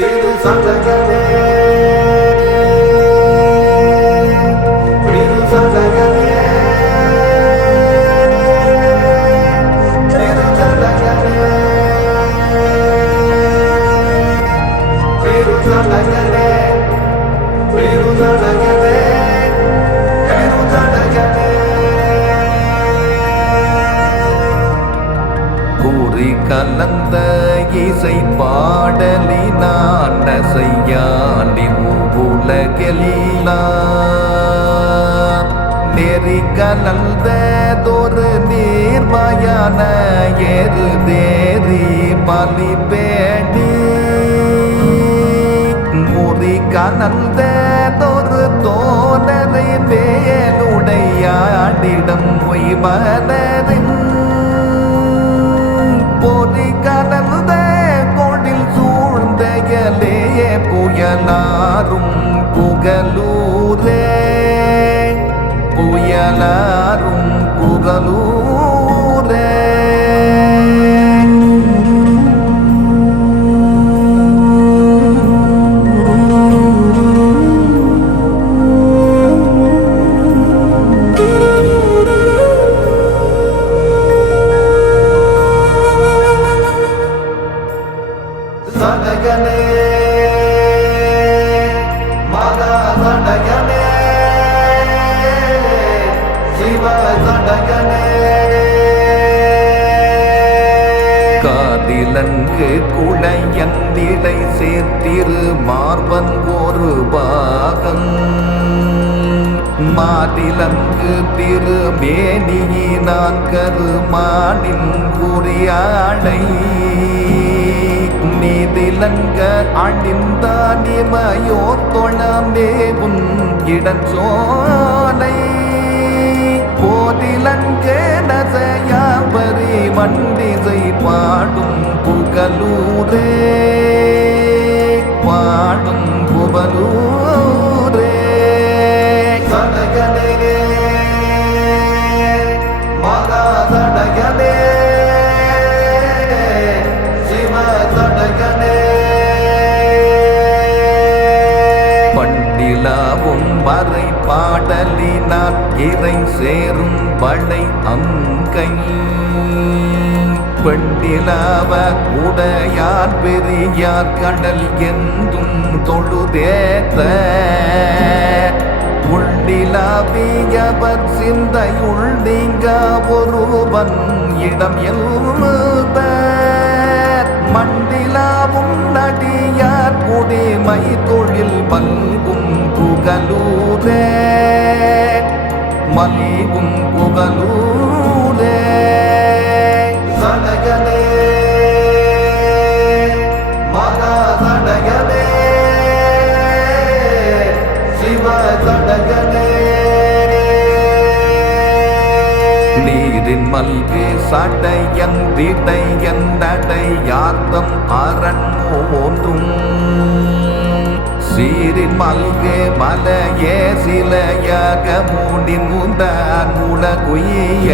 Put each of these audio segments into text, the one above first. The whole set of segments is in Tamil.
திரு சடகனே திரு சடகனே திரு சடகனே திரு சடகனே திரு சடகனே திரு சடகனே கூறி கலந்த இசை பாடலினான் நசையாண்டி உலகெல்லாம் நெறி கலந்ததொரு நீர்மயான ஏறு தேறி பலி பேடி முறி கலந்ததொரு தோனரை மேலுடையாடிடம் மொய்மலரின் பொறி கலந்த கொடில் சூழ்ந்தயலே புயலாரும் புகலூரே புயலாரும் புகலூரே சடகனே மகா சடகனே சிவ சடகனே காதிலங்கு குளையந்திலை சேர்த்திரு மார்பன் ஒரு பாகம் மாதிலங்கு திரு மேனியினான் கருமானின் குறியாடை நீதிலங்க அணிந்தானிமையோ தொழமேவும் இடஞ்சோலை போதிலங்க நசையாபரி வண்டிசை பாடும் புகலூரே பாடும் புகலூரே சடகனே மகா சடகனே சிவ சடகனே பண்டிலாவும் வரை பாடலினார் இறை சேரும் வளை அங்கை பெண்டிலாவ உடையார் பெரியார் கடல் என்றும் தொழுதேத்த உள்ளிலாவியவர் சிந்தையுள் நீங்க ஒருவன் இடம் எழுத மண்டிலாவும் நடியார் குடிமை தொழில் பல்கும் புகலூரே மலிவும் புகலூரே சடகனே மகா சடகனே சிவ சடகனே நீரின் மல்கு சடையன் திடையன் தடையார்த்தம் அரண் ஒன்றும் சீரின் மல்கு மலையே சிலையாக மூடின் முந்தான் உலகுய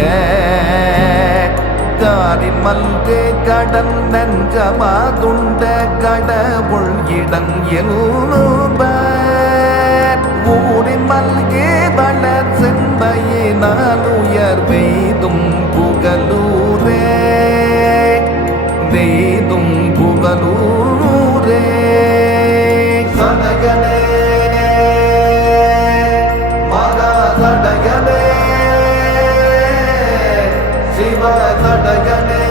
காரின் மல்கு கடன் நஞ்சமாதுண்ட கடவுள் இடம் எழுப ஊரின் மல்கே வளர் செம்பையினால் உயர் வெய்தும் புகலூரே வெய்தும் புகலூரே சடகனே மகா சடகனே சிவ சடகனே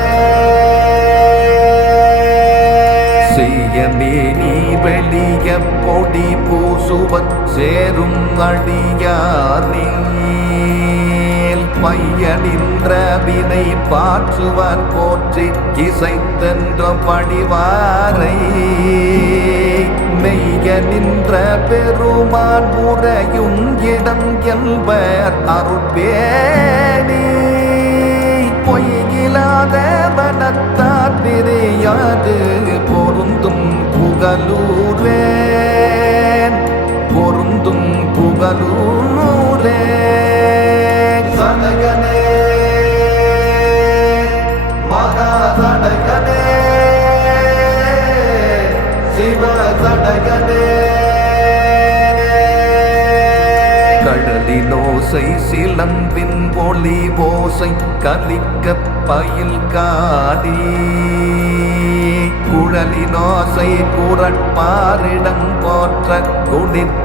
செய்யமேனி வெளிய பொடி பூசுவத் சேரும் அடியார் நீல் மைய நின்ற வினை பாற்றுவார் போற்றி இசைத்தென்ற படிவாரை மெய்ய நின்ற பெருமான் உரையும் இடம் என்பர் அருட்பேணி பொய்யிலாத வனத்தார் பிரியாது பொருந்தும் புகலூரே பொருந்தும் புகலூரே சடகனே மகா சடகனே சிவ கல்லினோசை சிலம்பின் ஒளி ஓசை கலிக்க பயில் காடி குழலினோசை குரட்பாரிடம் போற்ற குடித்தாரிடமெல்ப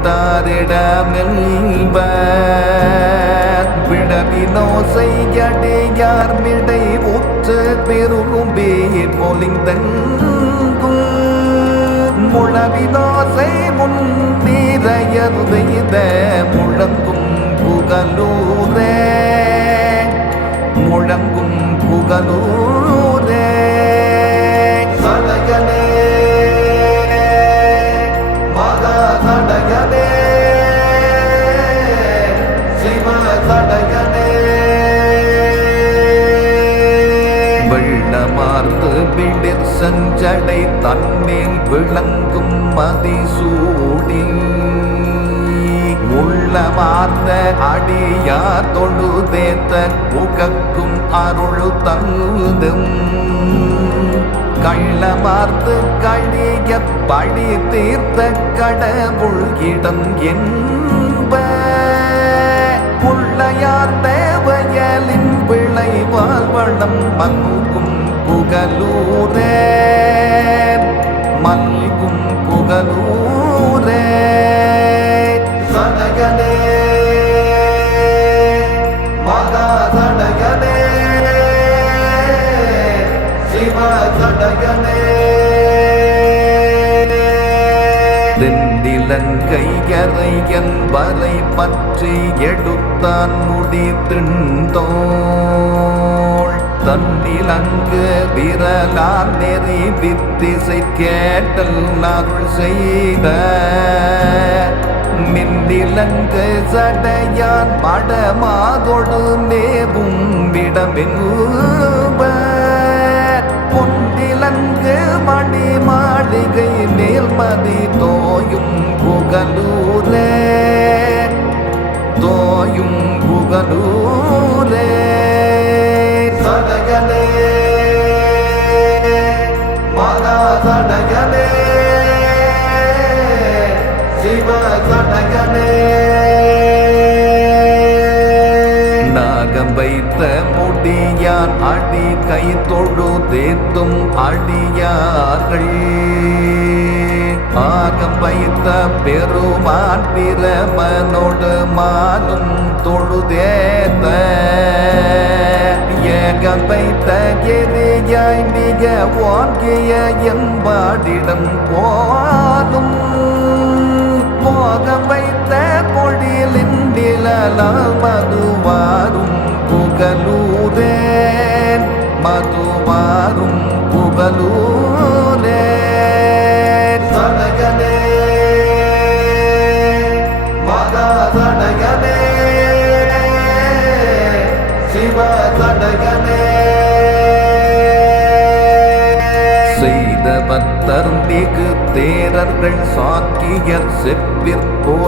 விடவினோசை அடையார் மிடை உற்று பெரும்பே பொலிந்தெங்கும் முழவினோசை முன்னிறையர் வெய்த முழங்கும் புகலூரே முழங்கும் புகலூரே சடையனே மகா சடையனே சிவ சடையனே வெள்ளமார்ந்து விடிர் செஞ்சடை தன்மேல் விளங்கும் மதிசூடி உள்ளமார்ந்த அடியார் தொழுதேத்த உகக்கும் அருள் தந்தும் கள்ளமார்ந்து கழிய பழி தீர்த்த கடவுள் இடம் என்ப உள்ளையார் தேவயலின் விளைவால் வளம் மல்கும் புகலூரே மல்கும் புகலூரே சடையனே மகா சடையனே சிவ சடையனே தென்னிலங்கையரையன் வரை பற்றி எடுத்தான் முடி திண்டோள் தன்னிலங்கு விரலார் நெறி வித்திசை கேட்டல் அருள் செய்த மின்னிலங்கு சடையான் மடமாதொடு மேவும் விடமென்ப பொன்னிலங்கு மணி மாளிகை மேல்மதி தோயும் புகலூரே தோயும் புகலூரே சடையனே மகா சடையனே சிவ சடையனே நாகம் வைத்த முடியான் அடி கை தொழு தேத்தும் அடியார்கள் ஆகம் வைத்த பெருமான் பிரமனோடு மாலும் தொழுதேத்த ஏகம் வைத்த எரியாய் மிக ஓங்கிய எம்பாடிடம் போலும் போகம் வைத்த பொழிலின் நிழலால் மதுவாரும் புகலூரே மதுவாரும் புகலூரே சடையனே மகா சடையனே சிவ சடையனே செய்த பக்தர் மிகு தேரர்கள் சாக்கியர் செப்பிற்பொருளல்ல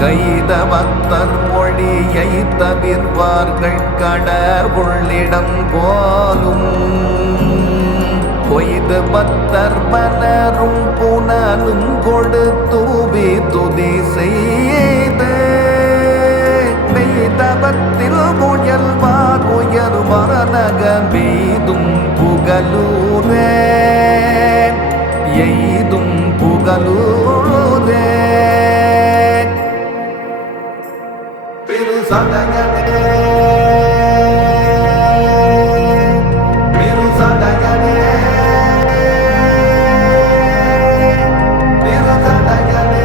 கைத பக்தர் மொழியை தவிர்வார்கள் கடவுளிடம் போலும் கொய்து பக்தர் மலரும் புனலும் கொடுத்தூவி துதி செய்து தவத்தில் முயல்வார் உயர்வார் நகமீதும் புகலூரே எய்தும் புகலூரே திரு சடையனே திரு சடையனே திரு சடையனே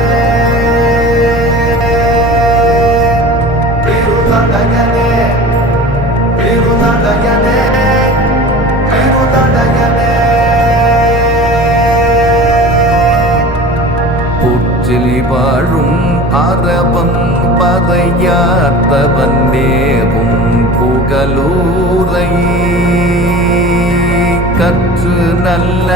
திரு சடையனே திரு சடையனே திரு சடையனே புற்றிலி வாழும் அரவம் பதையாத்தவன் மேவும் புகலூரை கற்று நல்ல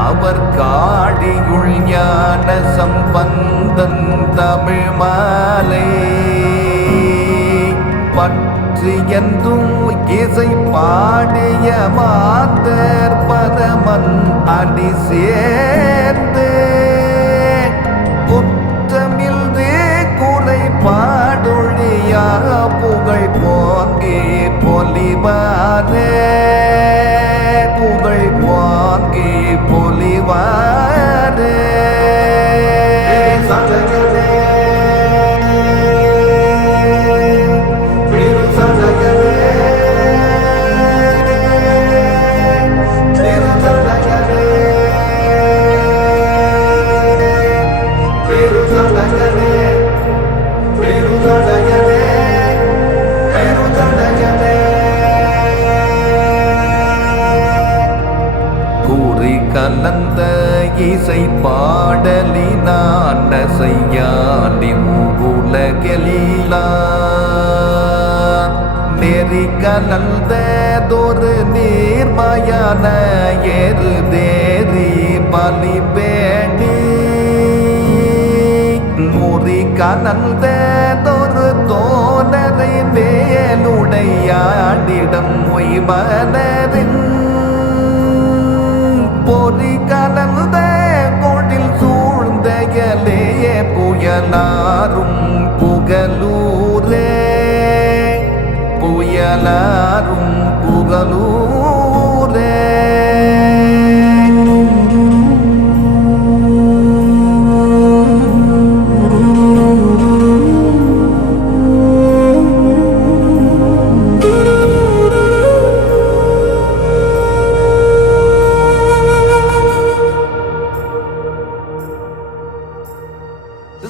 அவர் காடியுள் ஞான சம்பந்தன் தமிழ் மாலை பற்றியந்தும் இசை பாடிய மாந்தர் பரமன் அடி சேர்ந்து குற்றமில் உலகெல்லாம் நெறி கலந்ததொரு நீர்மயான ஏறு தேறி பலி பேணி முறி கலந்ததொரு தோழரை மேலுடையாடிடம் மொய்மனரின் பொறி கலந்த கொடில் சூழ்ந்தயலே புயலாரும் புகலூரே புயலாரும் புகலூரே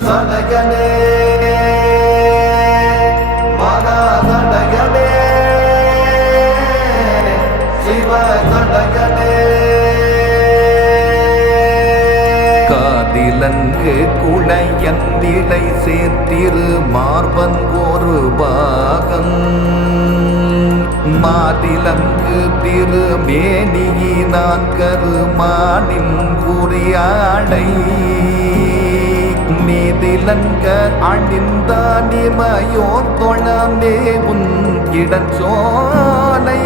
சடகனே மகா சடகனே சிவ சடகனே காதிலங்கு குளையந்திடை சேர்த்திரு மார்பன் ஒரு பாகம் மாதிலங்கு திரு மேனியினான் கருமானின் குறியாடை நீதிலங்க அணிந்தானிமையோர் தொழாமே உன் இடச்சோலை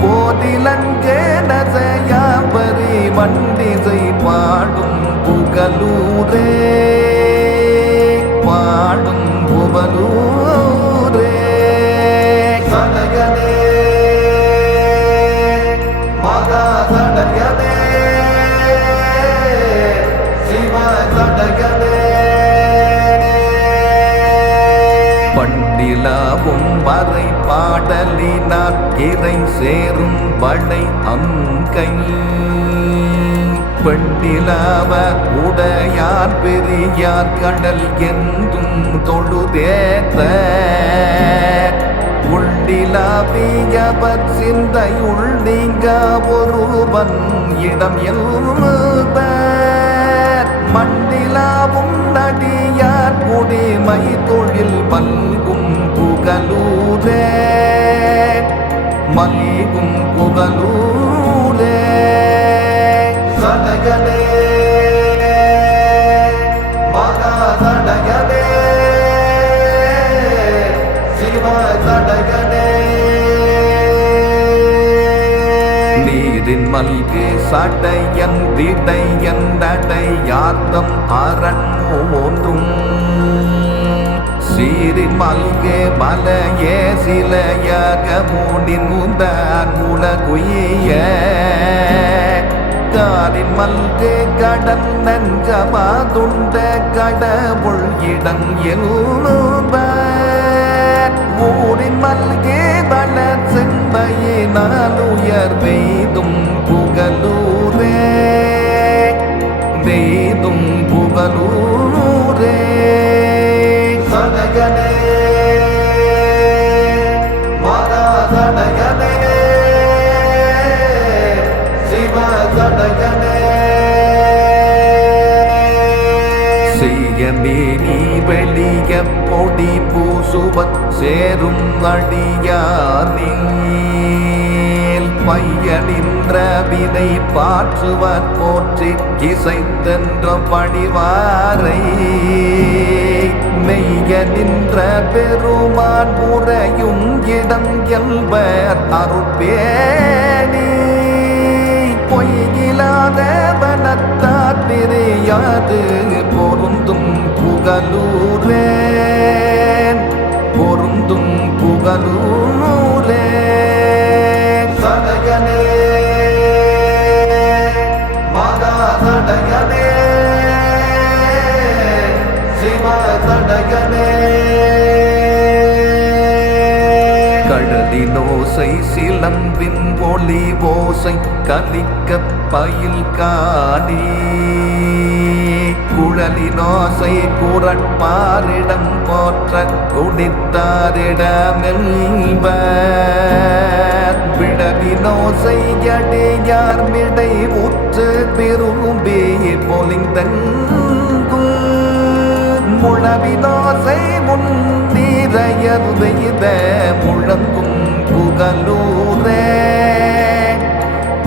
போதிலங்க நசையாபரி வண்டிசை பாடும் புகலூரே பாடும் புகலூரே சடகனே மகா சடகனே சிவ சடகனே பண்டிலாவும் வரை பாடலினார் இறை சேரும் வளை அங்கை பெண்டிலாவ உடையார் பெரியார் கடல் என்றும் தொழுதேத்த உள்ளிலாவியவர் சிந்தையுள் நீங்க ஒருவன் இடம் எழுத மண்டிலாவும் நடியார் குடிமை தொழில் மல்கும் புகலூரே மல்கும் புகலூரே சடகனே மகா சடகனே சிவ சடகனே நீரின் மல்கு சடையன் திடையன் நடையார்த்தம் அரண் ஒன்றும் சீரின் மல்கு மலையே சிலையாக மூடின் உந்தான் உலகுய காரின் மல்கு கடல் நஞ்சமாதுண்ட கடவுள் இடம் எழுப ஊரின் மல்கே வள செம்பையினால் உயர் வெய்தும் புகலூரே வெய்தும் புகலூரே சடகனே மகா சடகனே சிவ சடகனே செய்யமேனி வெளிய பொடி பூசுவத் சேரும் அடியார் நீல் பையனின்ற வினை பாற்றுவர் போற்றி இசைத்தென்ற பணிவாரை மெய்ய நின்ற பெருமான் உரையும் இடம் என்பர் அருட்பேணி பொய்யிலாத வனத்தார் பிரியாது பொருந்தும் புகலூரே பொருந்தும் புகலூரே சடகனே மகா சடகனே சிவ சடகனே கடலினோசை சிலம்பின் ஒளி ஓசை கலிக்க பயில் காணி குழலினோசை குரட்பாரிடம் போற்ற குடித்தாரிடமெல்ப விடவினோசை அடியார் மிடை உற்று பெரும்பி பொலிந்தங்கும் முழவினோசை முன்னிறையர் வெய்த முழங்கும் புகலூரே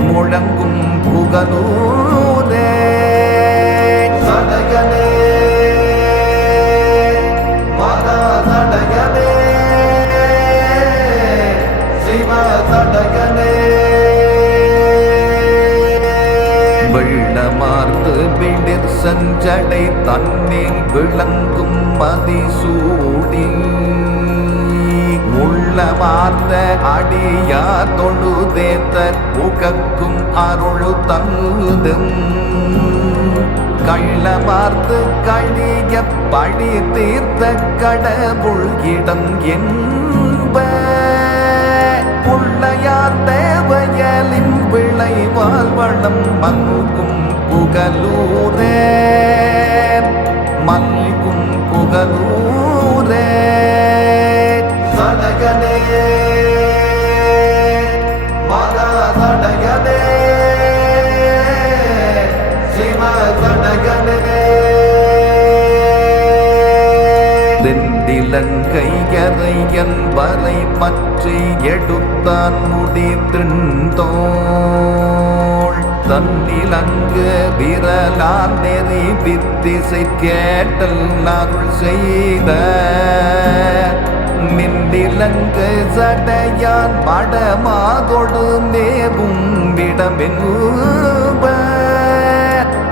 முழங்கும் புகலூரே சடையனே மகா சடையனே சிவ சடையனே வெள்ளமார்ந்து விடிர் செஞ்சடை தன்னில் விளங்கும் மதிசூடி உள்ளமார்ந்த அடியா தொழுதேத்த உகக்கும் அருள் தந்தும் கள்ளமார்ந்து கழிய பழி தீர்த்த கடவுள் இடம் என்ப புள்ளையார் தேவயலின் விளைவால் வளம் மல்கும் புகலூரே மல்கும் புகலூரே சடையனே மகா சடையனே சிவ சடையனே தென்னிலங்கையறையன் வரை பற்றி எடுத்தான் முடி திருந்தோள் தன்னிலங்கு விரலான் நெறி வித்திசை கேட்டல் அருள் செய்த மின்னிலங்கு சடையான் படமாதொடு மேவும் விடமென்ப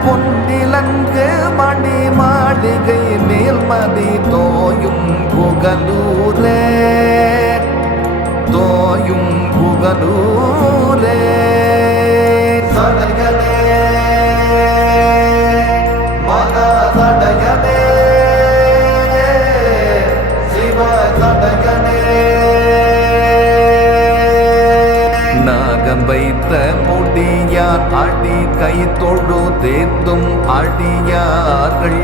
பொன்னிலங்கு மணி மாளிகை மேல்மதி தோயும் புகலூரே தோயும் புகலூரே சடையனே மகா சடையனே சிவ சடையனே நாகம் வைத்த முடியார் அடி கை தொழு தேத்தும் அடியார்கள்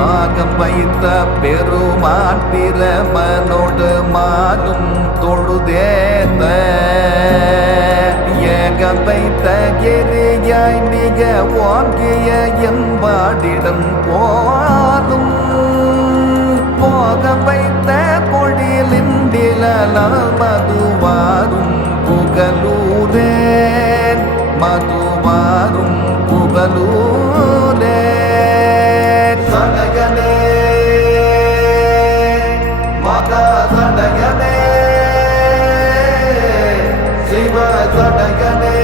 ஆகம் வைத்த பெருமான் பிரமனோடு மாலும் தொழுதேத்த ஏகம் வைத்த எரியாய் மிக ஓங்கிய எம்பாடிடம் போலும் போகம் வைத்த பொழிலின் நிழலால் மதுவாரும் புகலூரே மதுவாரும் புகலூரே சடையனே மகா சடையனே சிவ சடையனே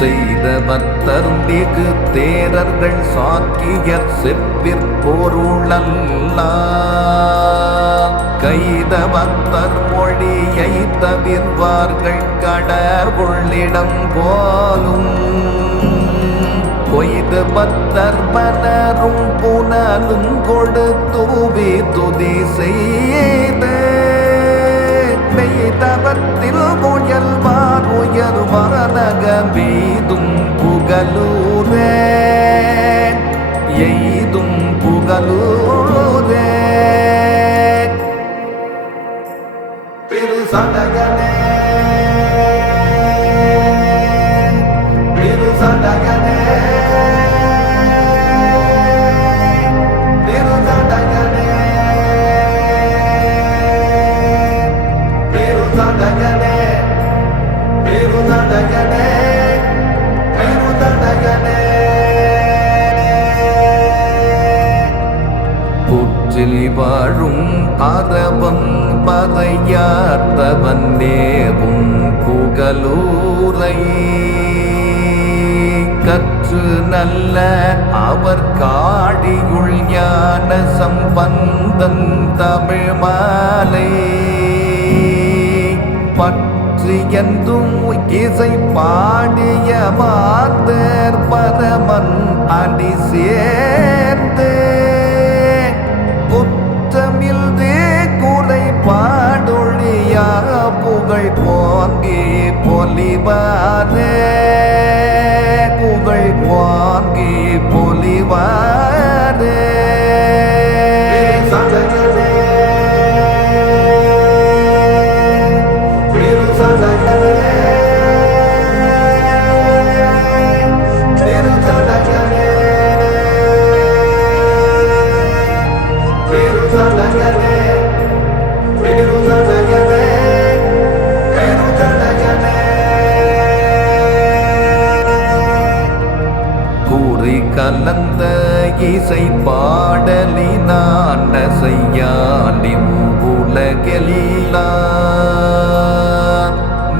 செய்த பக்தர் மிகு தேரர்கள் சாக்கியர் செவ்விற்பொருளல்ல கைத பக்தர் மொழியை தவிர்வார்கள் கடவுளிடம் போலும் கொய்து பக்தர் மலரும் புனலும் கொடுத்தூவி துதி செய்த மெய்தவத்தில் முயல்வார் உயர் மரணக மீதும் புகலூரே எய்தும் புகலூரே பிரு சடையனே பிரு சடையனே பிரு சடையனே பிரு சடையனே பிரு சடையனே பிரு சடையனே புற்றில் வாழும் அரவம் பறையார்த்தவன் நேவும் புகலூரை கற்று நல்ல அவர் காடியுள் ஞான சம்பந்தன் தமிழ் மாலை பற்றியந்தும் இசை பாடிய மாந்தர் பரமன் அடி சேர்ந்து குற்றமில்தே குறை பாடொழியா புகழ் போங்கி பொலிவாரே புகழ் போங்கி பொலிவாரே சடையனே பிரு சடையனே பிரு சடையனே ஊறி கலந்த இசை பாடலினான் செய்யாண்டி உலகெல்லாம்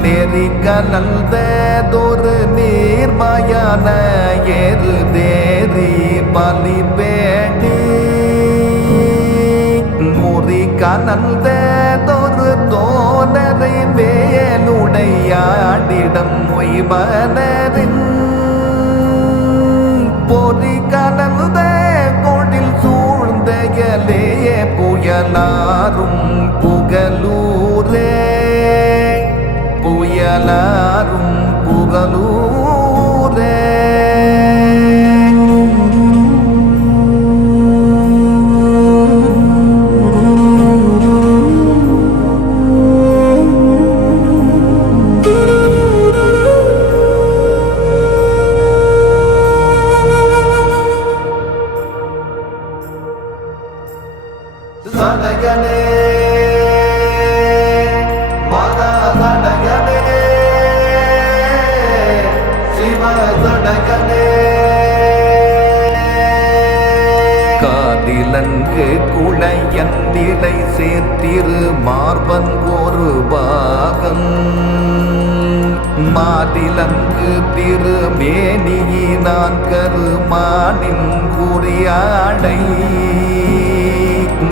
நெறி கலந்ததொரு நீர்மயான ஏறு தேறி பலி பேடி முறி கலந்ததொரு தோனரை வேலுடையாடிடம் மொய்மனரின் பொறி கலந்த கொடில் சூழ்ந்தகலே புயலாரும் புகலூரே புயலாரும் புகலூரே சடகனே மகா சடகனே சிவ சடகனே காதிலங்கு குளையன் நிலை சேர்த்திரு மார்பன் ஒரு பாகம் மாதிலங்கு திருமேனியினான் கருமானின் குறியாடை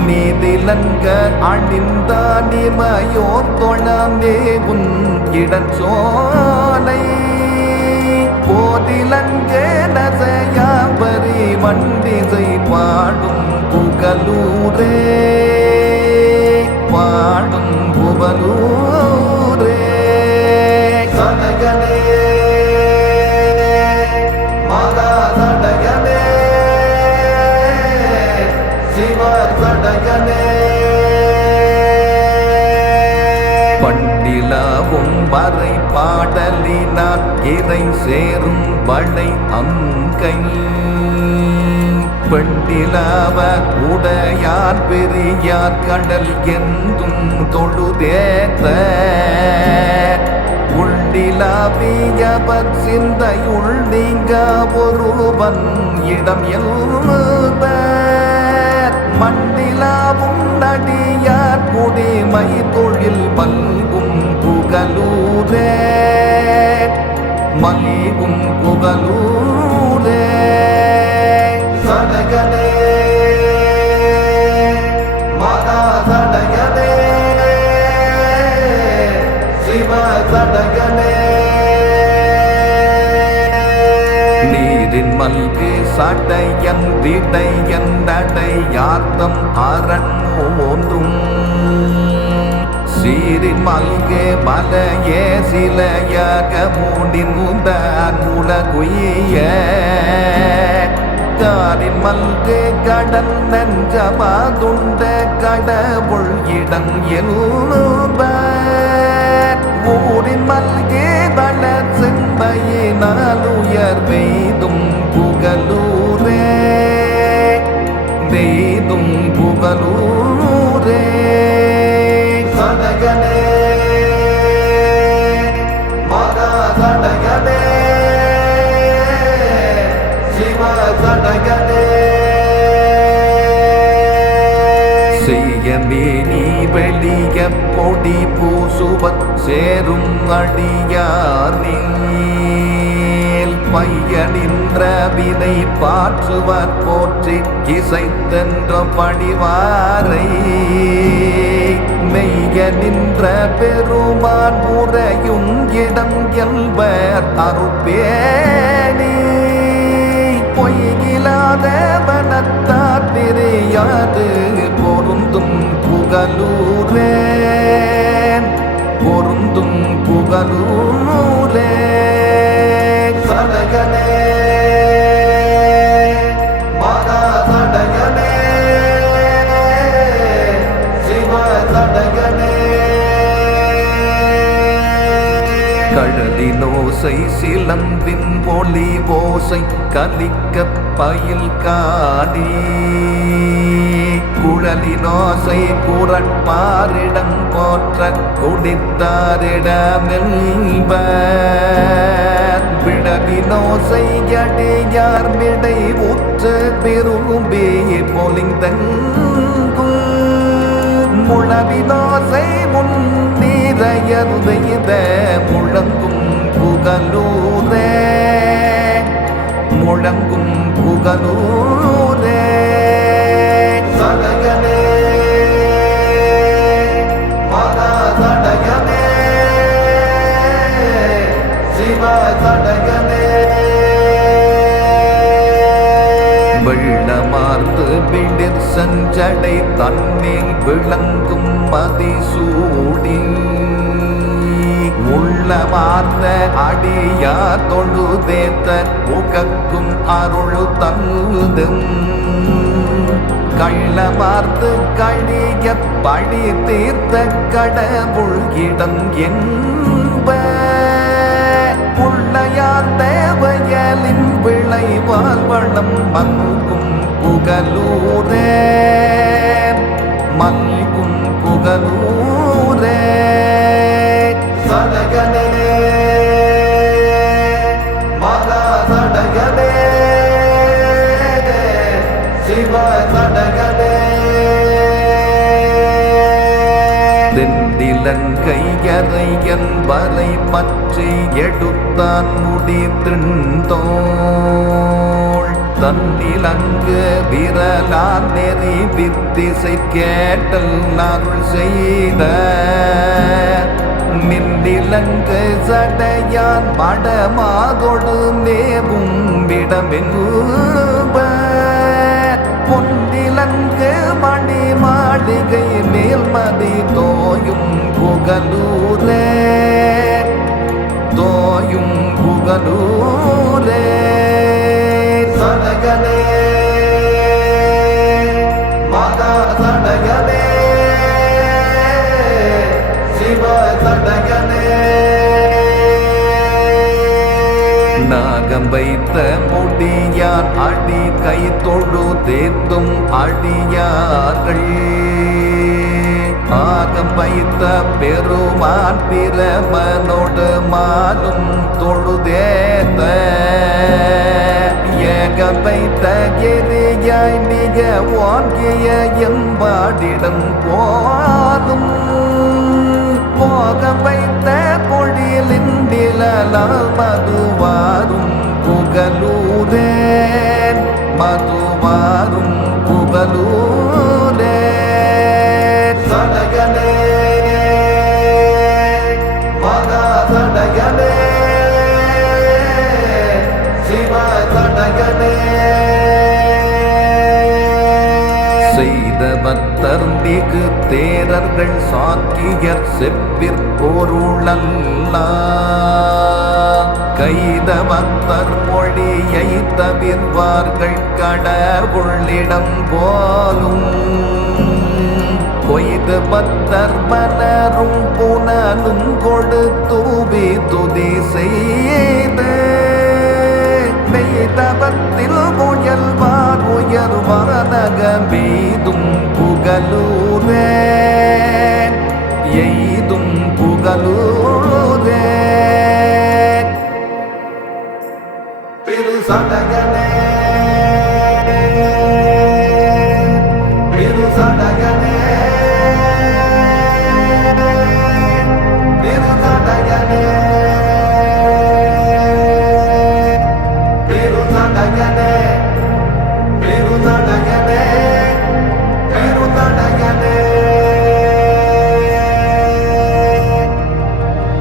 நீதிலங்க அணிந்தானிமையோர் தொழாமே உன் இடச்சோலை போதிலங்க நசையாபரி வண்டிசை பாடும் புகலூரே பாடும் புகலூரே சடகனே மகா சடகனே சிவ சடகனே பண்டிலாவும் வரை பாடலினார் இறை சேரும் வளை அங்கை பெண்டிலாவ உடையார் பெரியார் கடல் என்றும் தொழுதேத்த உள்ளிலாவியவர் சிந்தையுள் நீங்க ஒருவன் இடம் எழுத மண்டிலாவும் நடியார் குடிமை தொழில் மல்கும் புகலூரே மல்கும் புகலூரே சடகனே மகா சடகனே சிவ சடகனே நீரின் மல்கு சடையன் விடையன் நடையார்த்தம் அரண் ஒன்றும் சீரின் மல்கு மலையே சிலையாக மூடின் முந்தான் உலகுய காரின் மல்கு கடல் நெஞ்சமாதுண்ட கடவுள் இடம் எழுப ஊரின் மல்கே வள செம்பையினால் உயர் வெய்தும் புகலூரே வெய்தும் புகலூரே சடகனே மகா சடகனே சிவ சடகனே செய்யமே நீ வெளிய பொடி பூசுவத் சேரும் அடியார் நீல் பையனின்ற வினை பாற்றுவர் போற்றி இசைத்தென்ற பணிவாரை மெய்ய நின்ற பெருமான் முறையும் இடம் என்பர் அருப்பேனி பொய்கிலாத வனத்தார் தெரியாது பொருந்தும் புகலூரே பொருந்தும் புகலூரே சடகனே மகா சடகனே சிவ சடகனே கடலினோசை சிலம்பின் ஒளி ஓசை கலிக்க பயில் காணி குழலினோசை குரட்பாரிடம் போற்ற குடித்தாரிடமென்ப விடவினோசை அடியார் விடை உற்று பெரும்பே பொலிந்தெங்கும் முழவினோசை முன்னிறையர் செய்த முழங்கும் புகலூரே முழங்கும் புகலூரே சடையனே மகா சடையனே சிவ சடையனே வெள்ளமார்ந்து விழிற் செஞ்சடை தன்னில் விளங்கும் மதிசூடி உள்ளமார்ந்த அடியா தொழுதேத்த உகக்கும் அருள் தந்தும் கள்ளமார்ந்து கழிய பழி தீர்த்த கடவுள் இடம் என்ப புள்ளையார் தேவையலின் விளைவால் வளம் மல்கும் புகலூரே மல்கும் புகலூரே சடையனே மகா சடையனே சிவ சடையனே தென்னிலங்கையரையன் வரை பற்றி எடுத்தான் முடி திண்டோள் தன்னிலங்கு விரலான் நெறி வித்திசை கேட்டல் அருள் செய்த மின்னிலங்கு சடையான் மடமாதொடு மேவும் விடமென்ப பொன்னிலங்கு மணி மாளிகை மேல்மதி தோயும் புகலூரே தோயும் புகலூரே சடையனே மகா சடையனே சிவ சடையனே நாகம் வைத்த முடியார் அடி கை தொழு தேத்தும் அடியார்கள் ஆகம் வைத்த பெருமான் பிரமனோடு மாலும் தொழுதேத்த ஏகம் வைத்த எரியாய் மிக வாங்கிய எம்பாடிடம் போதும் போகம் வைத்த பொழிலின் நிழலால் மதுவாரும் புகலூரே மதுவாரும் புகலூரே சடையனே மகா சடையனே சிவ சடையனே செய்தவத்தர் மிகு தேரர்கள் சாக்கியர் செப்பிற் பொருளல்ல கைதவத்தர் மொழியை தவிர்வார்கள் கடவுளிடம் போலும் கொய்து பத்தர் மலரும் புனலும் கொடுத்தூவி துதி செய்து நெய்தவத்தில் முயல்வார் உயர்வானக மீதும் புகலூரே எய்தும் புகலூரே பிரு சடையனே பிரு சடையனே பிரு சடையனே பிரு சடையனே பிரு சடையனே பிரு சடையனே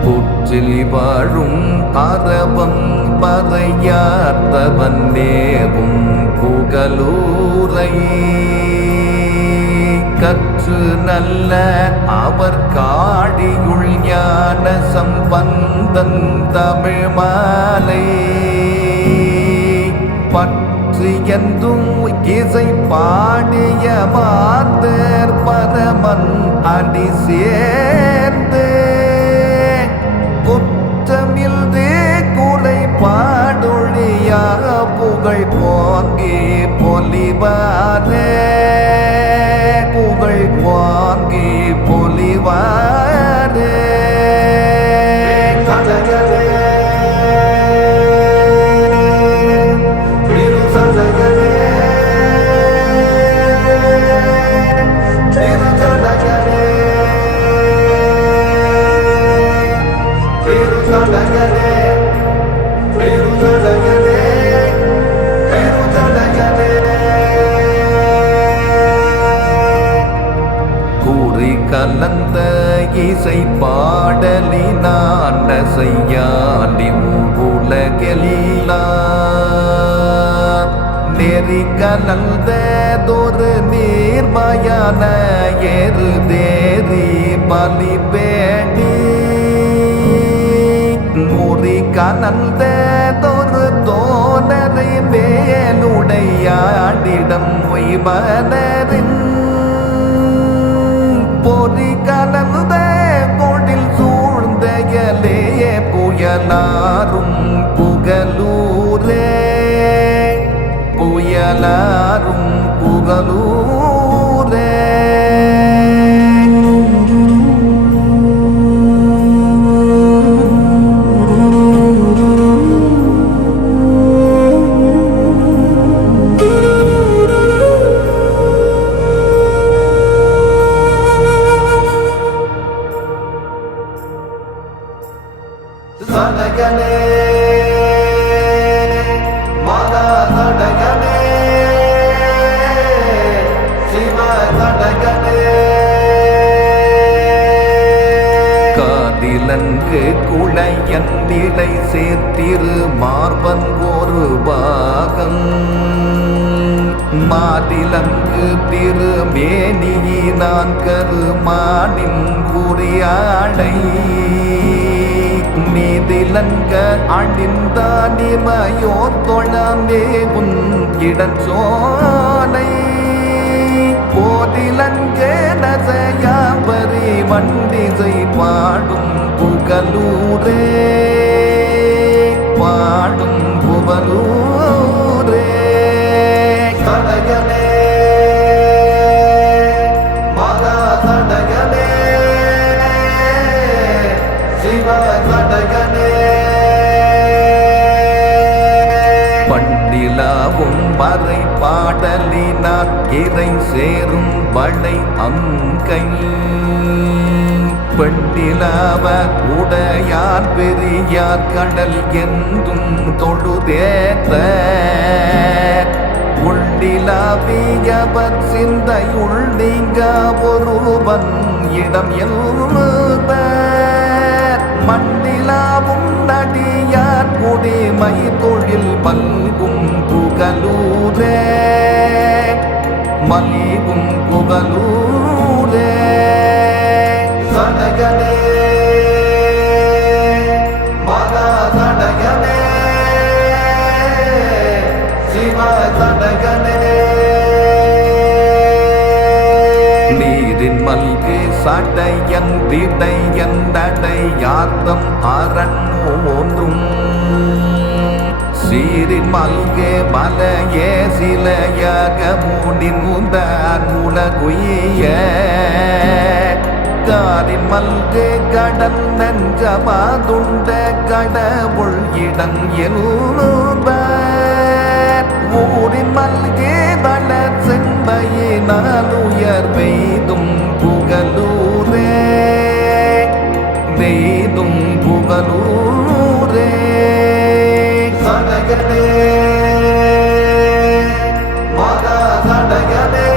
புற்றில் வாழும் அரவம் பறையார்த்தவன் நேவும் புகலூரை கற்று நல்ல அவர் காடியுள் ஞான சம்பந்தன் தமிழ் மாலை பற்றி என்றும் இசை பாடிய மாந்தர் பரமன் அடி சேர்ந்து குற்றமில்தே குறை பாடொழியா புகழ் போங்கி பொலிவாரே புகழ் போங்கி பொலிவாரே சடையனே இசை பாடலினான் செய்யாண்டி உலகெல்லாம் நெறி கலந்ததொரு நீர்மயான ஏறு தேறி பலி பேணி முறி கலந்ததொரு தோனரை மேலுடையாண்டிடம் மொய்மலரின் பொறி கலந்த கொடில் சூழ்ந்தயலே புயலாரும் புகலூரே புயலாரும் புகலூரே சடகனே மகா சடகனே சிவ சடகனே காதிலங்கு குளையன் நிலை சேர்த்திரு மார்பன் ஒரு பாகம் மாதிலங்கு திருமேனியினான் கருமானின் குறியாடை நீதிலங்க அணிந்தானிமையோர் தொழாமே உன் இடச்சோலை போதிலங்க நசையாபரி வண்டிசை பாடும் புகலூரே பாடும் புகலூரே சடகனே மகா சடகனே சிவ சடகனே பண்டிலாவும் மறை பாடலினார் இறை சேரும் வளை அங்கை பெண்டிலாவ உடையார் பெரியார் கடல் என்றும் தொழுதேத்த உள்ளிலாவியவர் சிந்தையுள் நீங்க ஒருவன் இடம் எழுப மண்டிலாவும் நடியார் குடிமை தொழில் மல்கும் புகலூரே மல்கும் புகலூரே சடகனே மகா சடகனே சிவ சடகனே நீரின் மல்கு சடையன் திடையன் தடையாத்தம் அரண் ஒன்றும் சீரின் மல்கு மலையே சிலையாக மூடின் முந்தான் உலகுய காரின் மல்கு கடல் நெஞ்சமாதுண்ட கடவுள் இடம் எழுபர் ஊரின் மல்கே வளர் செம்பையினால் உயர் வெய்தும் புகலூரே வெய்தும் புகலூரே சடகனே மகா சடகனே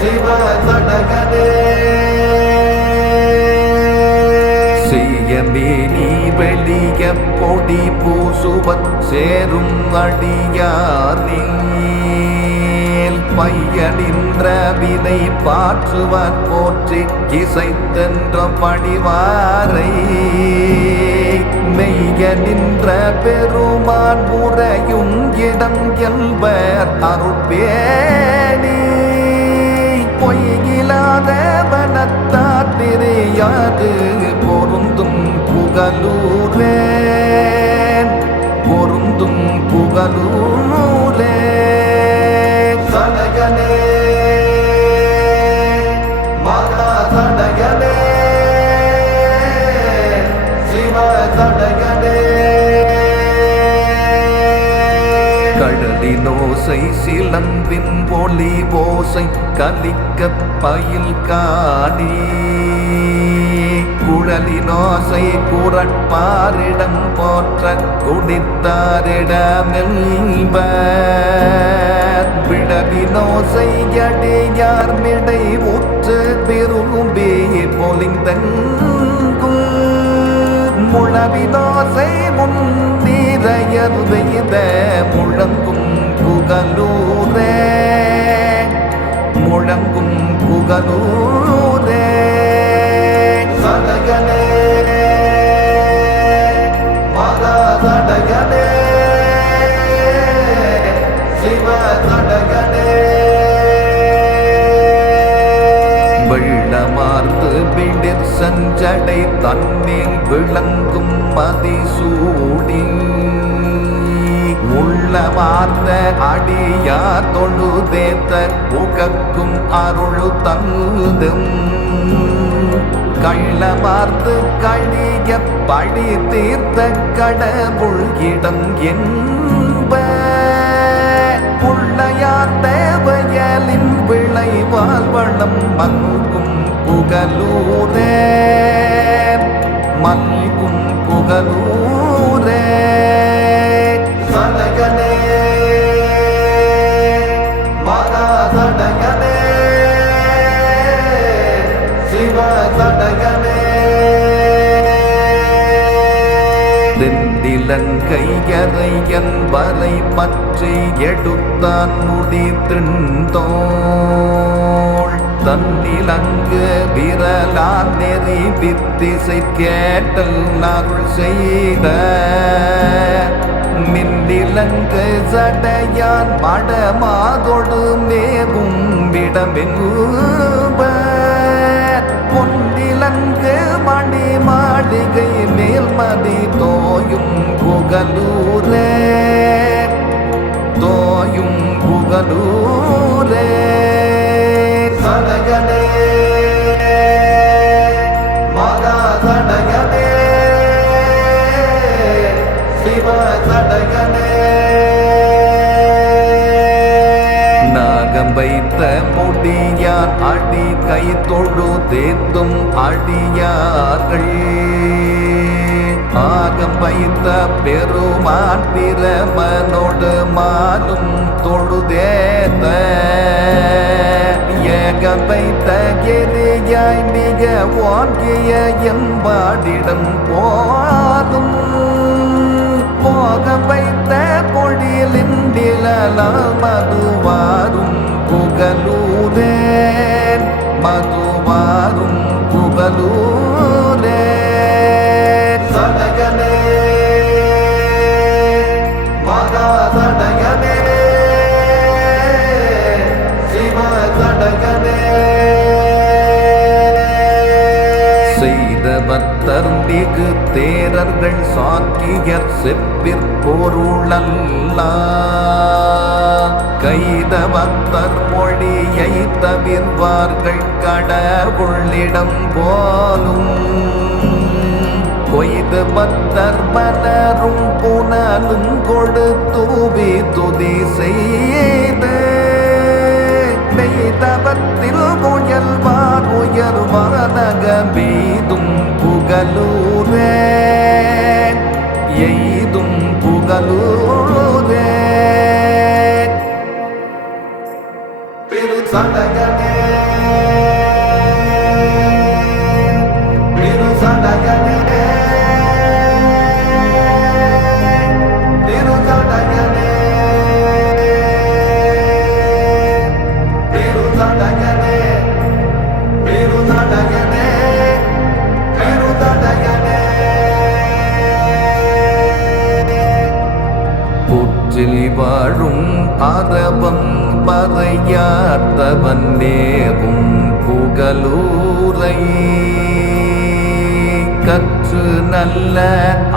சிவ சடகனே செய்யமே நீ வெளிய பொடி பூசுவத் சேரும் அடியார் நீல் பையனின்ற வினை பாற்றுவர் போற்றி இசைத்தென்ற பணிவாரை மெய்ய நின்ற பெருமான் உரையும் இடம் என்பர் அருட்பேணி பொய்யிலாத வனத்தார் தெரியாது பொருந்தும் புகலூரே பொருந்தும் புகலூரே சடகனே மகா சடகனே சிவ சடகனே கடலினோசை சிலம்பின் ஒளி ஓசை கலிக்க பயில் காணி குழலினோசை குரட்பாரிடம் போற்ற குடித்தாரிடமெல்ப விடவினோசை அடியார் மிடை உற்று பெரும் பொலிந்தெங்கும் முழவிதோசை முன்னிரையர் வெய்த முழங்கும் புகலூரே முழங்கும் புகலூரே சடையனே மகா சடையனே சிவ சடையனே வெள்ளமார்த்து விடிற் சஞ்சடை தன்னில் விளங்கும் மதிசூடி உள்ளமார்ந்த அடியா தொழுதேத்த புகக்கும் அருள் தந்தும் கள்ளமார்த்து கழிய பழி தீர்த்த கடவுள் இடம் என்ப புள்ளையார் தேவையலின் விளைவால் வளம் மல்கும் புகலூரே மல்கும் புகலூரே சடையனே மகா சடையனே சிவ சடையனே தென்னிலங்கையரையன் வரை பற்றி எடுத்தான் முடி திண்டோள் தன்னிலங்கு விரலான் நெறி வித்திசை கேட்டல் அருள் செய்த மின்னிலங்கு சடையான் மடமாதொடு மேவும் விடமென்ப பொன்னிலங்கு மணி மாளிகை மேல்மதி தோயும் புகலூரே தோயும் புகலூரே சடையனே மகா சடையனே சிவ சடையனே நாகம் வைத்த முடியான் அடி கை தொழு தேத்தும் அடியார்கள் ஆகம் வைத்த பெருமான் பிரமனோடு மாலும் தொழுதேத்த ஏகம் வைத்த எரியாய் மிக ஓங்கிய எம்பாடிடம் போதும் போக வைத்த பொழிலிண்டில மதுவாரும் புகலூரே மதுவாரும் புகலூரே சடையனே மகா சடையனே சிவ சடையனே செய்தவத்தர் மிகு தேரர்கள் சாக்கியர் செப்பிற்பொருளல்ல கைதவத்தர் மொழியை தவிர்வார்கள் கடவுளிடம் போலும் கொய்து பத்தர் மலரும் புனலும் கொடுத்தூவி துதி செய்து மெய்தவத்தில் முயல்வார் உயர்வானக மீதும் புகலூரே எய்தும் புகலூரே திரு சடையனே திரு சடையனே திரு சடையனே திரு சடையனே திரு சடையனே திரு சடையனே புற்றில் வாழும் அரவம் பறையார்த்தவன் நேவும் புகலூரை கற்று நல்ல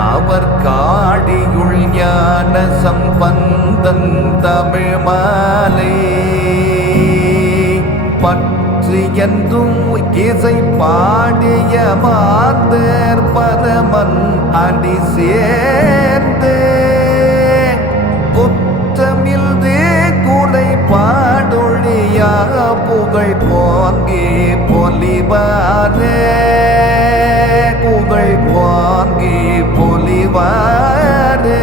அவர் காடியுள் ஞான சம்பந்தன் தமிழ் மாலை பற்றி என்றும் இசை பாடிய மாந்தர் பரமன் அடி சேர்ந்து குற்றமில்தே குலை பாடொழியா புகழ் போங்கி பொலிவாரே புகழ் போங்கி பொலிவாரே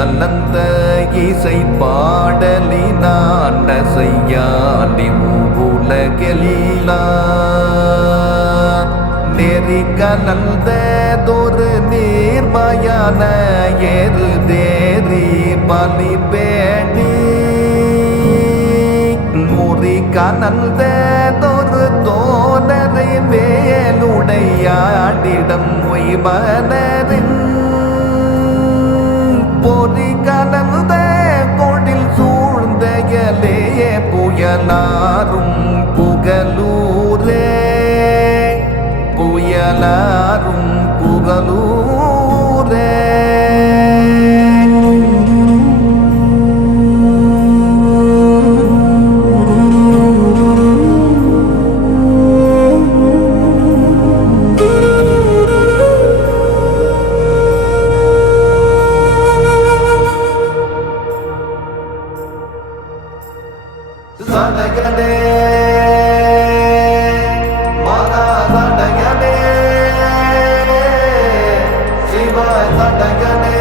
கலந்த இசை பாடலினான் செய்யானி உலகெல்லாம் நெறி கலந்ததொரு நீர்மயான ஏறு தேறி பலி பேணி முறி கலந்ததொரு தோனரை மேலுடையாடிடம் மொய்மலரின் பொறி கலந்த கொடில் சூழ்ந்தயலே புயலாரும் புகலூரே புயலாரும் புகலூரே சடகனே மகா சடகனே சிவ சடகனே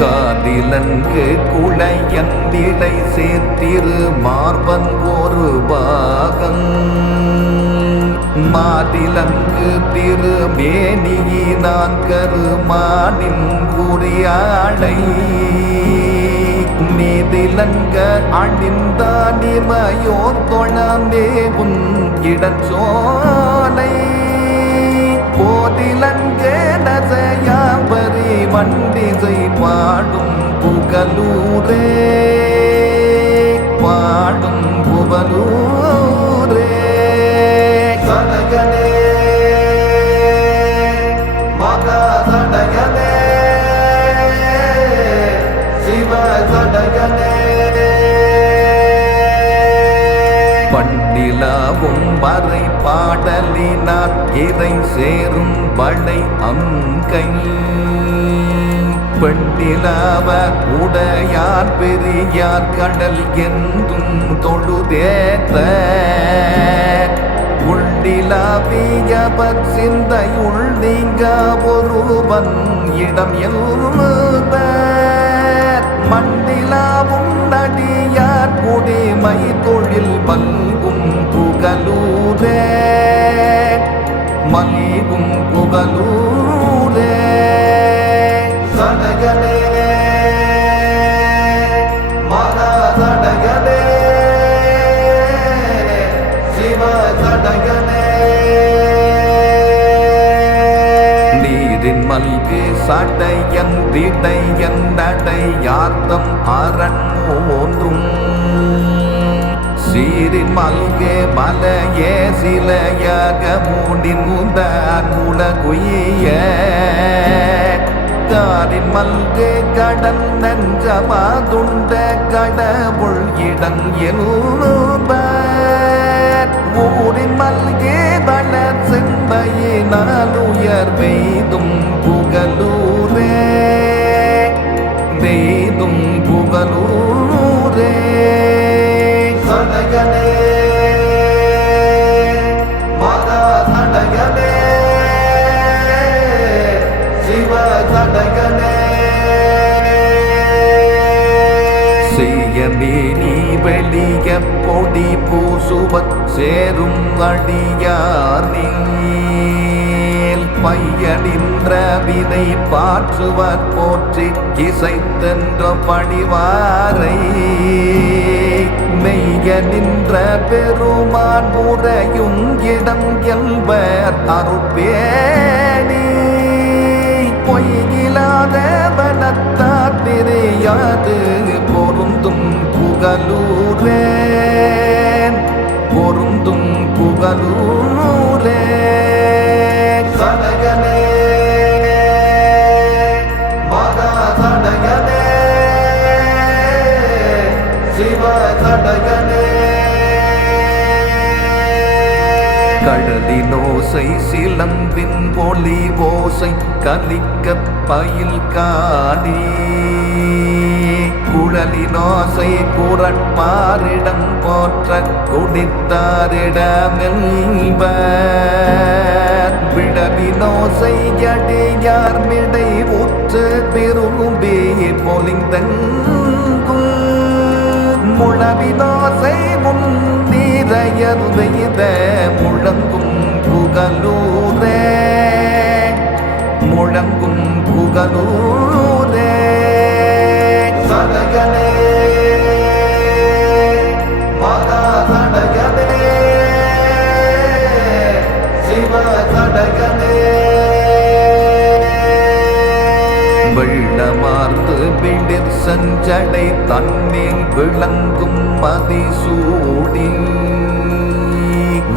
காதிலங்கு குளையந்திடை சேர்த்திரு மார்பன் ஒரு பாகம் மாதிலங்கு திருமேனியினான் கருமானின் குறியாடை நீதிலங்க அணிந்தானிமையோர் தொழாமே உன் இடச்சோலை போதிலங்க நசையாபரி வண்டிசை பாடும் புகலூரே பாடும் புகலூரே சடகனே மகா சடகனே சிவ சடகனே பண்டிலாவும் வரை பாடலினார் இறை சேரும் வளை அங்கை பெண்டிலாவ உடையார் பெரியார் கடல் என்றும் தொழுதேத்த உள்ளிலாவியவர் சிந்தையுள் நீங்க ஒருவன் இடம் எழுத மண்டிலாவும் நடியார் குடிமை தொழில் மல்கும் புகலூரே மல்கும் புகலூரே சடகனே மகா சடகனே சிவ சடகனே நீரின் மல்கு சடையன் திடையன் நடையார்த்தம் அரண் மூன்றும் சீரின் மல்கே மலையே சிலையாக மூடின் முந்தான் உலகுய காரின் மல்கே கடல் நஞ்சமாதுண்ட கடவுள் இடம் எழுபர் ஊரின் மல்கே வளர் செம்பையினால் உயர் வெய்தும் புகலூரே வெய்தும் புகலூரே சடகனே மகா சடகனே சிவ சடகனே செய்யமே நீ வெளிய பொடி பூசுவத் சேரும் அடியார் நீல் பையனின்ற வினை பாற்றுவர் போற்றி இசைத்தென்ற பணிவாரை மெய்ய நின்ற பெருமான் முறையும் இடம் என்பர் அருட்பேணி பொய்யிலாத வனத்தார் தெரியாது பொருந்தும் புகலூரே பொருந்தும் புகலூரே சடகனே மகா சடகனே சிவ சடகனே கடலினோசை சிலம்பின் ஒளி ஓசை கலிக்க பயில் காணி குழலினோசை கூறற்பாரிடம் போற்ற குடித்தாரிடமெல்பர் விழவினோசை அடியார் மிடை உற்று விரும்பி பொலிந்தெங்கும் முழவினோசை முன்னிறையர் வெய்த முழங்கும் புகலூரே முழங்கும் புகலூரே சடையனே மகா சடையனே சிவ சடையனே வெள்ளமார்ந்து விடிர் செஞ்சடை தன்மேல் விளங்கும் மதிசூடி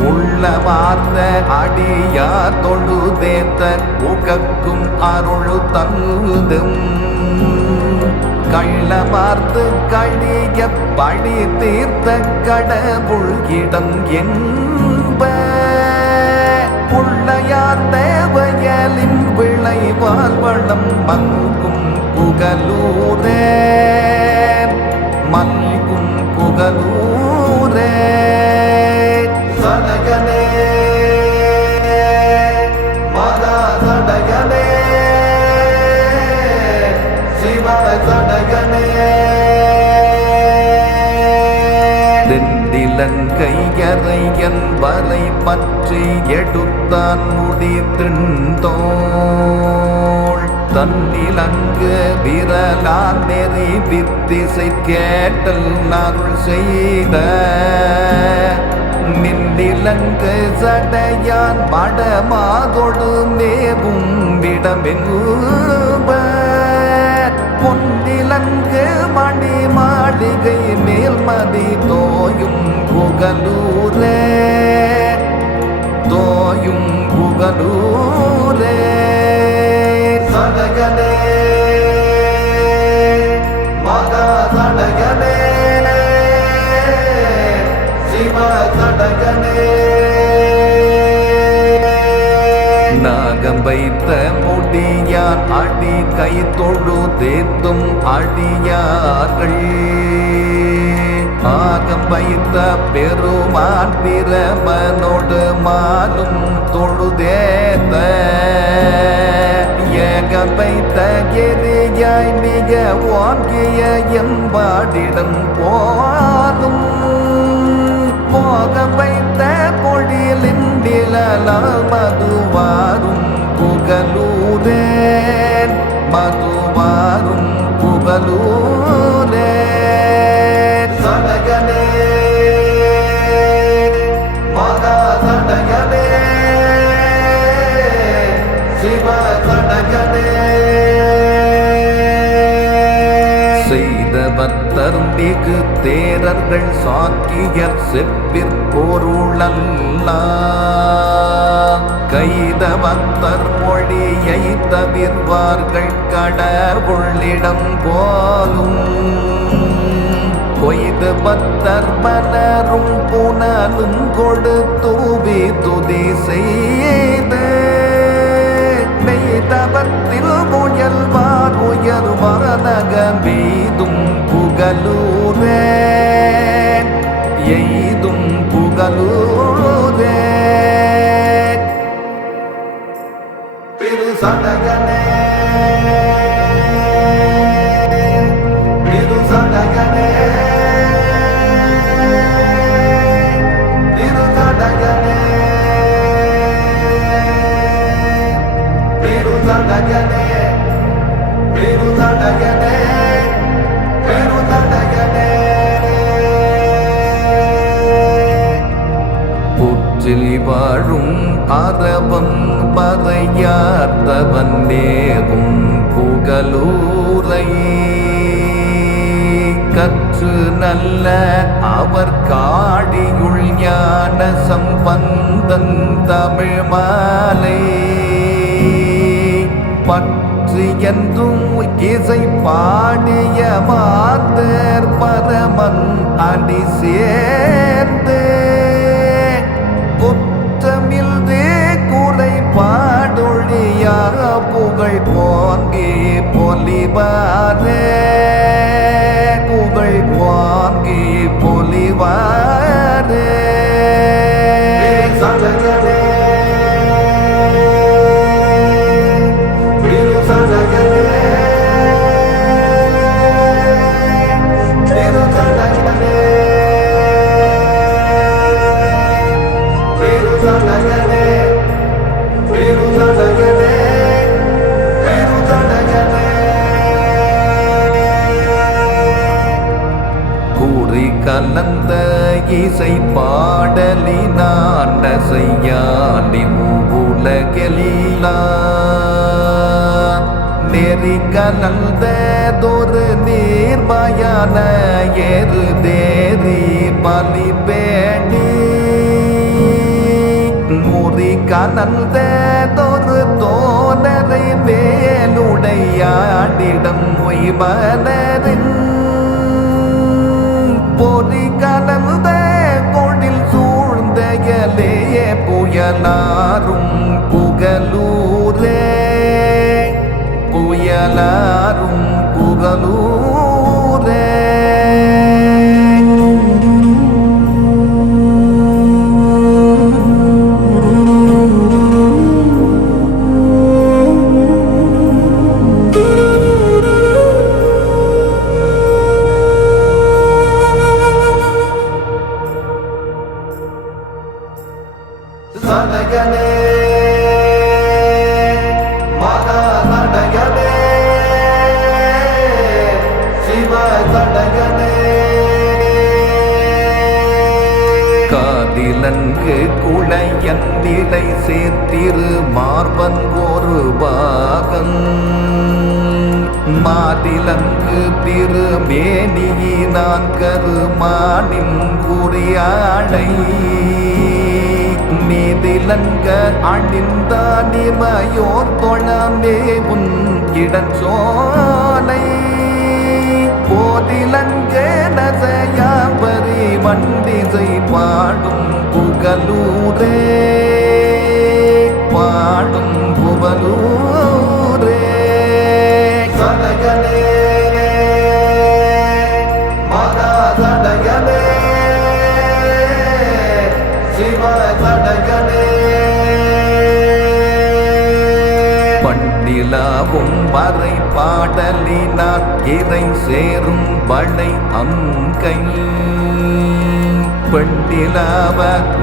உள்ளமார்ந்த அடியார் தொழுதேத்த உகக்கும் அருள் தந்தும் கள்ளமார்ந்து கழிய பழி தீர்த்த கடவுள் இடம் என்ப புள்ளையார் தேவயலின் விளைவால் வளம் மல்கும் புகலூரே மல்கும் புகலூரே சடையனே மகா சடையனே சிவ சடையனே தென்னிலங்கையரையன் வலை பற்றி எடுத்தான் முடி திண்டோள் தன்னிலங்கு விரலான் நெறி வித்திசை கேட்டல் அருள் செய்த நின்னிலங்கு சடையான் மடமாதொடு மேவும் விடமென்பர் பொன்னிலங்கு மணி மாளிகை மேல்மதி தோயும் புகலூரே தோயும் புகலூரே சடையனே மகா சடையனே சிவ சடையனே நாகம் வைத்த முடியான் அடி கை தொழு தேத்தும் அடியார்கள் ஆகம் வைத்த பெருமான் பிரமனோடு மாலும் தொழுதேத்த ஏகம் வைத்த எரியாய் மிக வாங்கிய எம்பாடிடம் போலும் போக வைத்த பொழிலின் நிழலால் மதுவாரும் புகலூரே மதுவாரும் புகலூரே சடையனே மகா சடையனே சிவ சடையனே செய்தவத்தர் மிகு தேரர்கள் சாக்கியர் செப்பிற் பொருளல்ல கைதவத்தர் மொழியை தவிர்வார்கள் கடவுளிடம் போலும் கொய்து பத்தர் மலரும் புனலும் கொடுத்தூவி துதி செய்து மெய்தவத்தில் முயல்வார் உயர்வானக மீதும் புகலூரே எய்தும் புகலூரே திரு சடையனே திரு சடையனே திரு சடையனே திரு சடையனே திரு சடையனே திரு சடையனே புற்றில் வாழும் அரவம் பறையார்த்தவன் நேரும் புகலூரை கற்று நல்ல அவர் காடியுள் ஞான சம்பந்தன் தமிழ் மாலை பற்றி என்றும் இசை பாடிய மாந்தர் பரமன் அடி சேர்ந்து குற்றமில்தே குறை பாடொழியா புகழ் போங்கி பொலிபாரே கலந்த இசை பாடலினான் செய்யாண்டி உலகெல்லாம் நெறி கலந்ததொரு நீர்மயான ஏறு தேரி பலி பேணி முறி கலந்ததொரு தோனரை மேலுடையாடிடம் மொய்மலரின் பொறி கலந்த கொடில் சூழ்ந்தயலே புயலாரும் புகலூரே புயலாரும் புகலூரே சடகனே மகா சடகனே சிவ சடகனே காதிலங்கு குளையந்திடை சேர்த்திரு மார்பன் ஒரு பாகம் மாதிலங்கு திருமேனியினான் கருமானின் குறியாடை மீதிலங்க அணிந்தானிமையோர் தொழாமே உன் இடஞ்சோலை போதிலங்க நசையாபரி வண்டிசை பாடும் புகலூரே பாடும் புகலூரே சடகனே மகா சடகனே சிவ சடகனே பண்டிலாவும் வரை பாடலினார் இறை சேரும் வளை அங்கை பெண்டிலாவ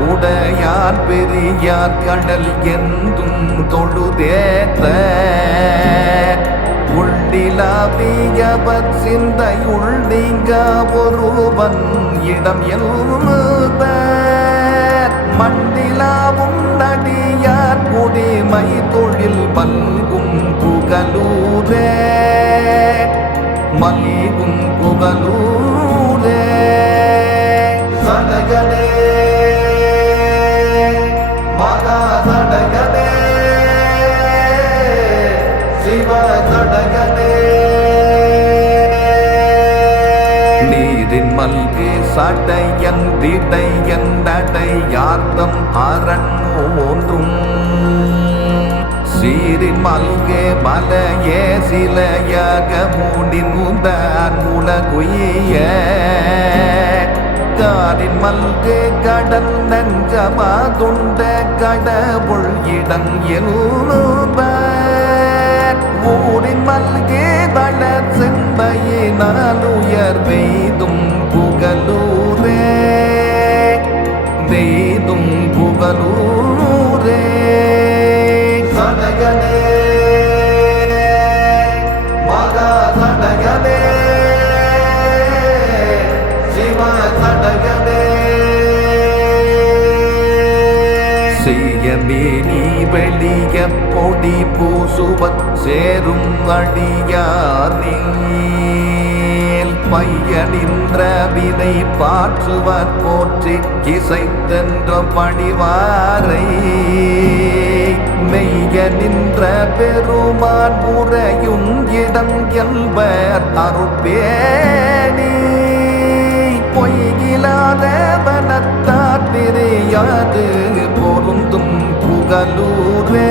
உடையார் பெரியார் கடல் என்றும் தொழுதேத்த உள்ளிலாவியவர் சிந்தையுள் நீங்க ஒருவன் இடம் எழுத மண்டிலாவும் நடியார் குடிமை தொழில் மல்கும் புகலூரே மல்கும் புகலூரே சடகனே மகா சடகனே சிவ சடகனே நீரின் மல்கு சடையன் திடையன் தடையார்த்தம் அரண் ஒன்றும் சீரின் மல்கு மலையே சிலையாக மூடின் உந்தான் உலகுய காரின் மல்கு கடல் நஞ்சமாதுண்ட கடவுள் இடம் எழுப ஊரின் மல்கே வளர் செம்பையினால் உயர் வெய்தும் புகலூரே வெய்தும் புகலூரே சடகனே மகா சடகனே சிவ சடகனே செய்யமேனி வெளிய பொடி பூசுவத் சேரும் அடியார் நீல் பையனின்ற வினை பாற்றுவர் போற்றி இசைத்தென்ற பணிவாரை மெய்ய நின்ற பெருமான் உரையும் இடம் என்பர் அருட்பேணி பொய்யிலாத வனத்தார் பிரியாது பொருந்தும் புகலூரே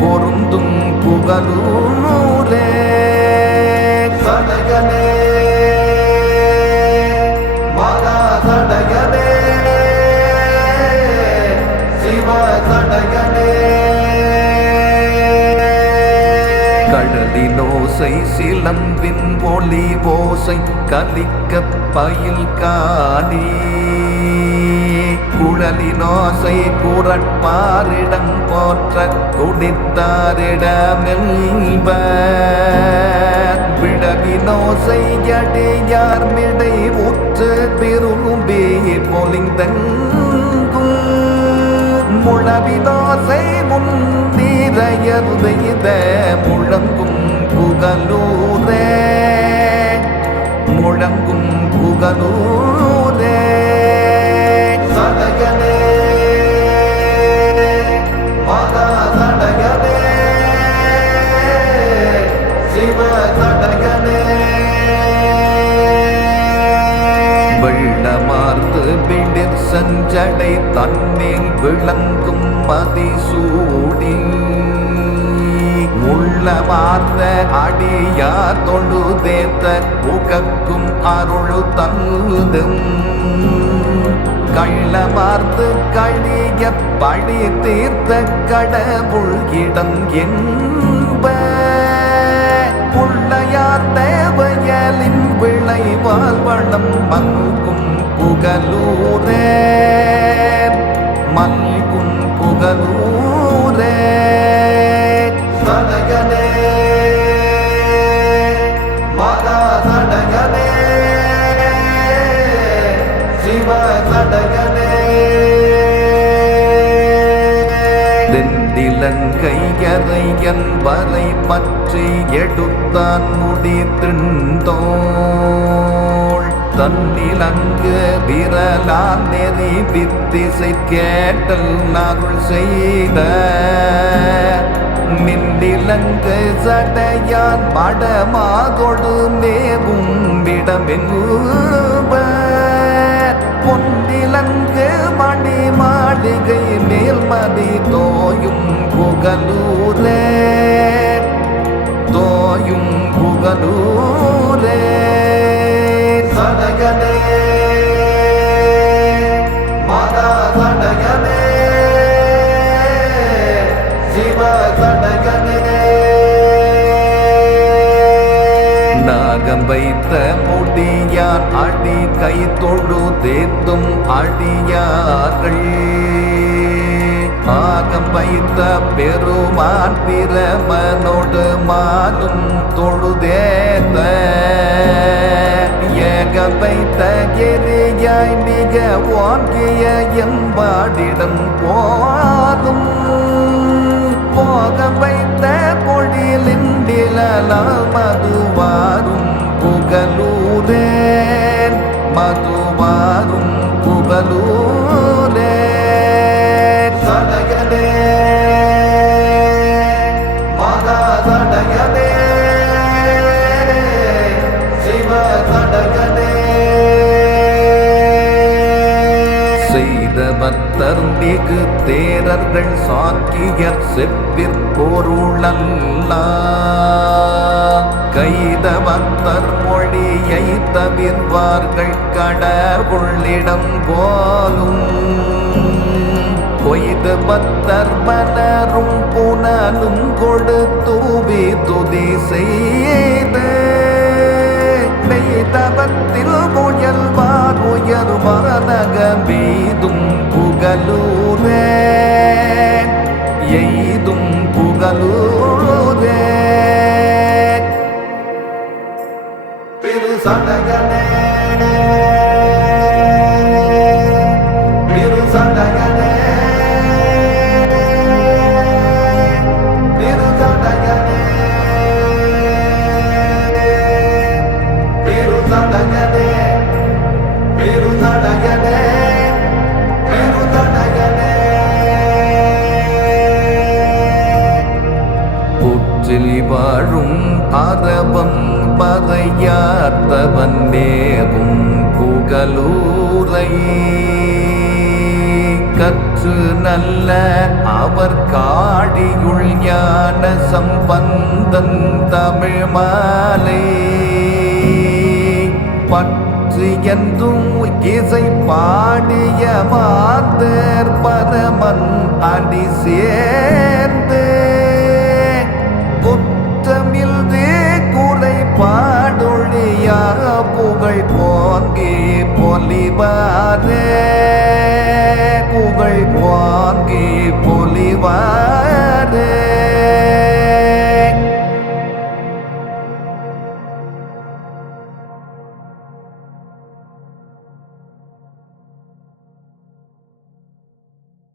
பொருந்தும் புகலூரே சடகனே மகா சடகனே சிவ சடகனே கடலினோசை சிலம்பின் ஒளி ஓசை கலிக்க பயில் காணி குழலினோசை குரட்பாரிடம் போற்ற குடித்தாரிடமெல்ப விழவினோசையடியார் மிடை உற்று திரும்பி பொலிந்தெங்கும் முழவினோசை முன்னிரையர் வெய்த முழங்கும் புகலூரே முழங்கும் புகலூரே சடையனே மகா சடையனே சிவ சடையனே வெள்ளமார்ந்து விடிர் செஞ்சடை தன்னில் விளங்கும் மதிசூடி உள்ளமார்ந்த அடியார் தொழுதேத்த உகக்கும் அருள் தந்தும் கள்ளமார்ந்து கழிய பழி தீர்த்த கடவுள் இடம் என்ப புள்ளையார் தேவையலின் விளைவால் வளம் மல்கும் புகலூரே மல்கும் புகலூரே சடையனே மகா சடையனே சிவ சடையனே தென்னிலங்கையரையன் வரை பற்றி எடுத்தான் முடி திண்டோள் தன்னிலங்கு விரலால் நெறி வித்திசை கேட்டல் அருள் செய்த மின்னிலங்கு சடையான் மடமாதொடு மேவும் விடமென்ப பொன்னிலங்கு மணி மாளிகை மேல்மதி தோயும் புகலூரே தோயும் புகலூரே சடையனே மகா சடையனே சிவ சடையனே நாகம் வைத்த முடியான் அடி கை தொழு தேத்தும் அடியார்கள் ஆகம் வைத்த பெருமான் பிரமனோடு மாலும் தொழுதேத்த ஏகம் வைத்த எரியாய் மிக ஓங்கிய என்பாடிடம் போதும் போக வைத்த பொழிலின் நிழலால் மதுவாரும் புகலூரே மதுவாரும் புகலூரே சடையனே மகா சடையனே சிவ சடையனே செய்த பக்தர் மிகு தேரர்கள் சாக்கியர் செப்பிற்பொருளல்லா கைத பக்தர் மொழியை தவிர்வார்கள் கடவுளிடம் போலும் கொய்து பக்தர் மலரும் புனலும் கொடுத்தூவி துதி செய்து தபத்தில் முயல்வார் உயர் மரநக மீதும் புகலூரே எய்தும் புகலூரே திரு சடையனே திரு சடையனே திரு சடையனே திரு சடையனே திரு சடையனே திரு சடையனே புற்றில் வாழும் அரவம் பதையார்த்தவன் மேவும் புகலூரை கற்று நல்ல அவர் காடியுள் ஞான சம்பந்தன் தமிழ் மாலை பற்றி என்றும் இசை பாடிய மாந்தர் பரமன் அடி சேர்ந்து குற்றமில்தே குறை பாடொழியா புகழ் போங்கி பொலிவாரே புகழ் போ